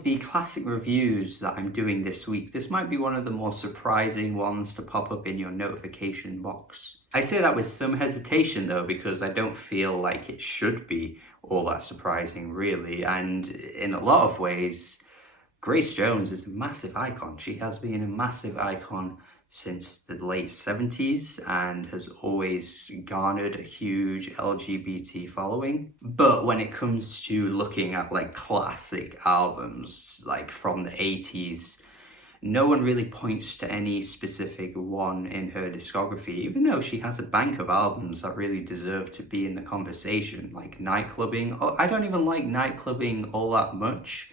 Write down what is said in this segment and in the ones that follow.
of the classic reviews that I'm doing this week, this might be one of the more surprising ones to pop up in your notification box. I say that with some hesitation though, because I don't feel like it should be all that surprising really, and in a lot of ways, Grace Jones is a massive icon. She has been a massive icon since the late 70s and has always garnered a huge LGBT following. But when it comes to looking at like classic albums, like from the 80s, no one really points to any specific one in her discography, even though she has a bank of albums that really deserve to be in the conversation, like Nightclubbing. I don't even like Nightclubbing all that much,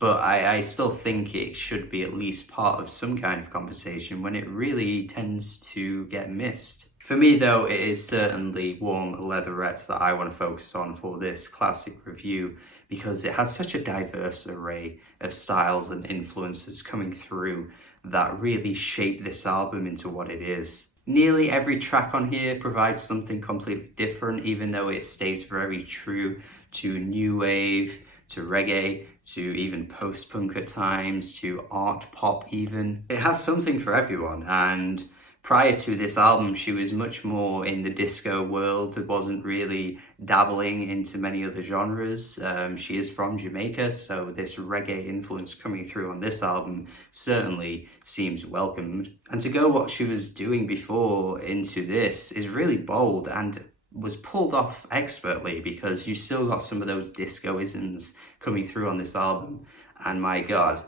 but I still think it should be at least part of some kind of conversation when it really tends to get missed. For me though, it is certainly Warm Leatherette that I want to focus on for this classic review, because it has such a diverse array of styles and influences coming through that really shape this album into what it is. Nearly every track on here provides something completely different, even though it stays very true to new wave, to reggae, to even post-punk at times, to art pop even. It has something for everyone, and prior to this album she was much more in the disco world. It wasn't really dabbling into many other genres. She is from Jamaica, so this reggae influence coming through on this album certainly seems welcomed. And to go what she was doing before into this is really bold and was pulled off expertly, because you still got some of those disco-isms coming through on this album, and my god,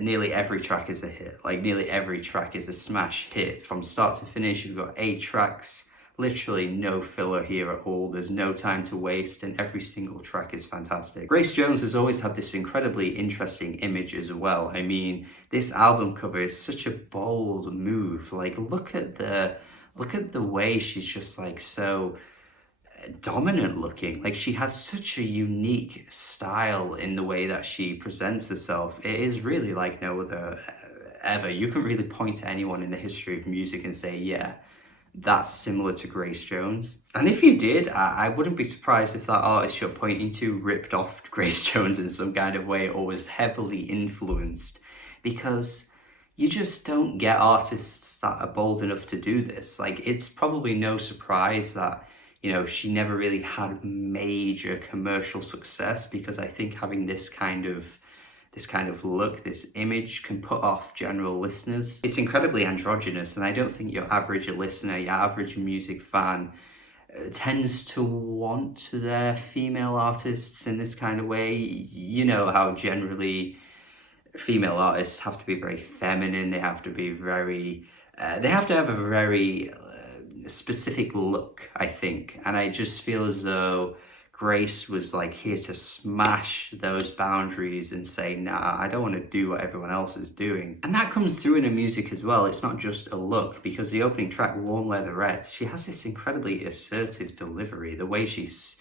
nearly every track is a hit. Like nearly every track is a smash hit from start to finish. You've got 8 tracks, literally no filler here at all. There's no time to waste, and every single track is fantastic. Grace Jones has always had this incredibly interesting image as well. I mean, this album cover is such a bold move. Like look at the way she's just like so dominant looking. Like she has such a unique style in the way that she presents herself. It is really like no other ever. You can really point to anyone in the history of music and say, yeah, that's similar to Grace Jones. And if you did, I wouldn't be surprised if that artist you're pointing to ripped off Grace Jones in some kind of way or was heavily influenced, because you just don't get artists that are bold enough to do this. Like it's probably no surprise that, you know, she never really had major commercial success, because I think having this kind of look, this image, can put off general listeners. It's incredibly androgynous, and I don't think your average listener, your average music fan tends to want their female artists in this kind of way. You know how generally female artists have to be very feminine, they have to be very, they have to have a very specific look, I think. And I just feel as though Grace was like here to smash those boundaries and say, nah, I don't want to do what everyone else is doing. And that comes through in her music as well. It's not just a look, because the opening track, Warm Leatherette, she has this incredibly assertive delivery. The way she's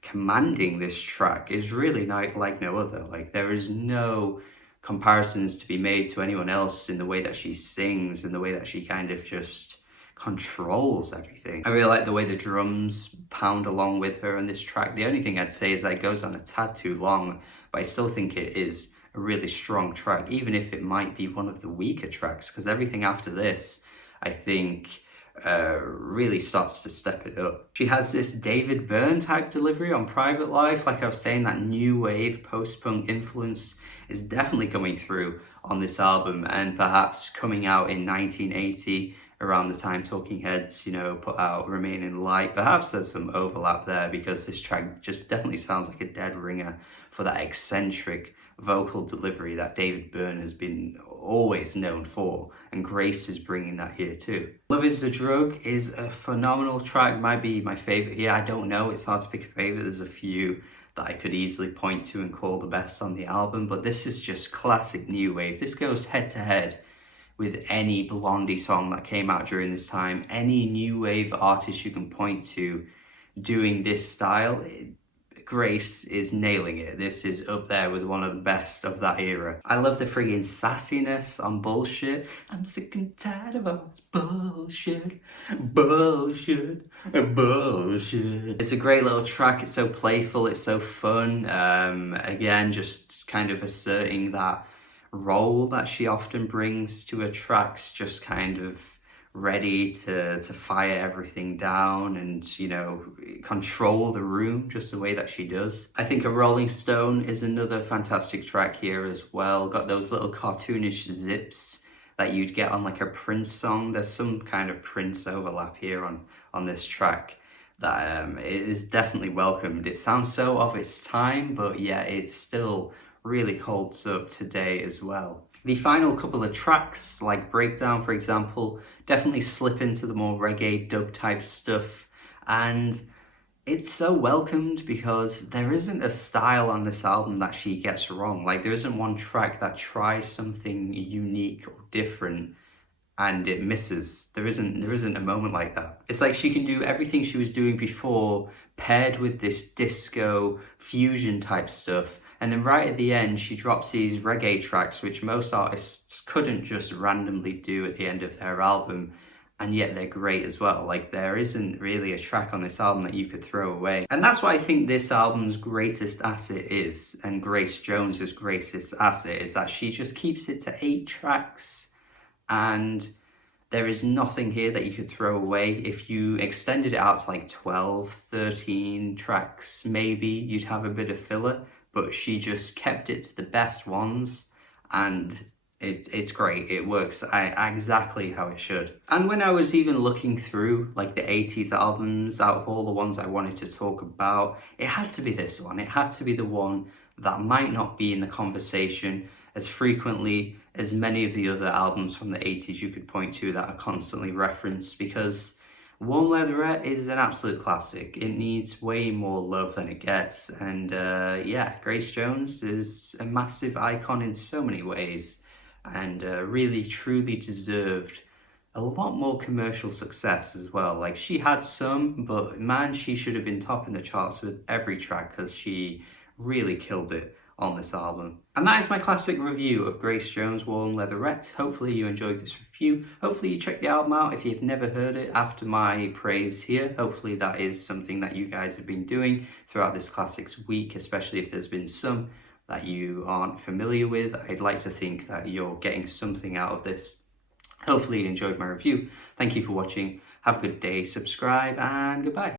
commanding this track is really like no other. Like there is no comparisons to be made to anyone else in the way that she sings and the way that she kind of just controls everything. I really like the way the drums pound along with her on this track. The only thing I'd say is that it goes on a tad too long, but I still think it is a really strong track, even if it might be one of the weaker tracks, because everything after this, I think, really starts to step it up. She has this David Byrne type delivery on Private Life. Like I was saying, that new wave post-punk influence is definitely coming through on this album, and perhaps coming out in 1980 around the time Talking Heads, you know, put out Remain in Light. Perhaps there's some overlap there, because this track just definitely sounds like a dead ringer for that eccentric vocal delivery that David Byrne has been always known for, and Grace is bringing that here too. Love is a Drug is a phenomenal track, might be my favorite here. I don't know, it's hard to pick a favorite. There's a few that I could easily point to and call the best on the album, but this is just classic new wave. This goes head to head with any Blondie song that came out during this time. Any new wave artist you can point to doing this style, Grace is nailing it. This is up there with one of the best of that era. I love the friggin' sassiness on Bullshit. I'm sick and tired of all this bullshit, bullshit, bullshit. It's a great little track. It's so playful, it's so fun. Again, just kind of asserting that role that she often brings to her tracks, just kind of ready to fire everything down and, you know, control the room just the way that she does. I think A Rolling Stone is another fantastic track here as well. Got those little cartoonish zips that you'd get on like a Prince song. There's some kind of Prince overlap here on this track that it is definitely welcomed. It sounds so of its time, but yeah, it still really holds up today as well. The final couple of tracks, like Breakdown for example, definitely slip into the more reggae dub type stuff, and it's so welcomed because there isn't a style on this album that she gets wrong. Like, there isn't one track that tries something unique or different and it misses. There isn't a moment like that. It's like she can do everything she was doing before, paired with this disco fusion type stuff, and then right at the end she drops these reggae tracks which most artists couldn't just randomly do at the end of their album, and yet they're great as well. Like, there isn't really a track on this album that you could throw away. And that's what I think this album's greatest asset is, and Grace Jones's greatest asset, is that she just keeps it to 8 tracks, and there is nothing here that you could throw away. If you extended it out to like 12, 13 tracks, maybe you'd have a bit of filler, but she just kept it to the best ones, and it's great. It works exactly how it should. And when I was even looking through like the 80s albums, out of all the ones I wanted to talk about, it had to be this one. It had to be the one that might not be in the conversation as frequently as many of the other albums from the 80s you could point to that are constantly referenced, because Warm Leatherette is an absolute classic. It needs way more love than it gets, and yeah, Grace Jones is a massive icon in so many ways, and really truly deserved a lot more commercial success as well. Like, she had some, but man, she should have been topping the charts with every track, because she really killed it on this album. And that is my classic review of Grace Jones' Warm Leatherette. Hopefully you enjoyed this review. Hopefully you check the album out if you've never heard it after my praise here. Hopefully that is something that you guys have been doing throughout this Classics week, especially if there's been some that you aren't familiar with. I'd like to think that you're getting something out of this. Hopefully you enjoyed my review. Thank you for watching. Have a good day, subscribe, and goodbye.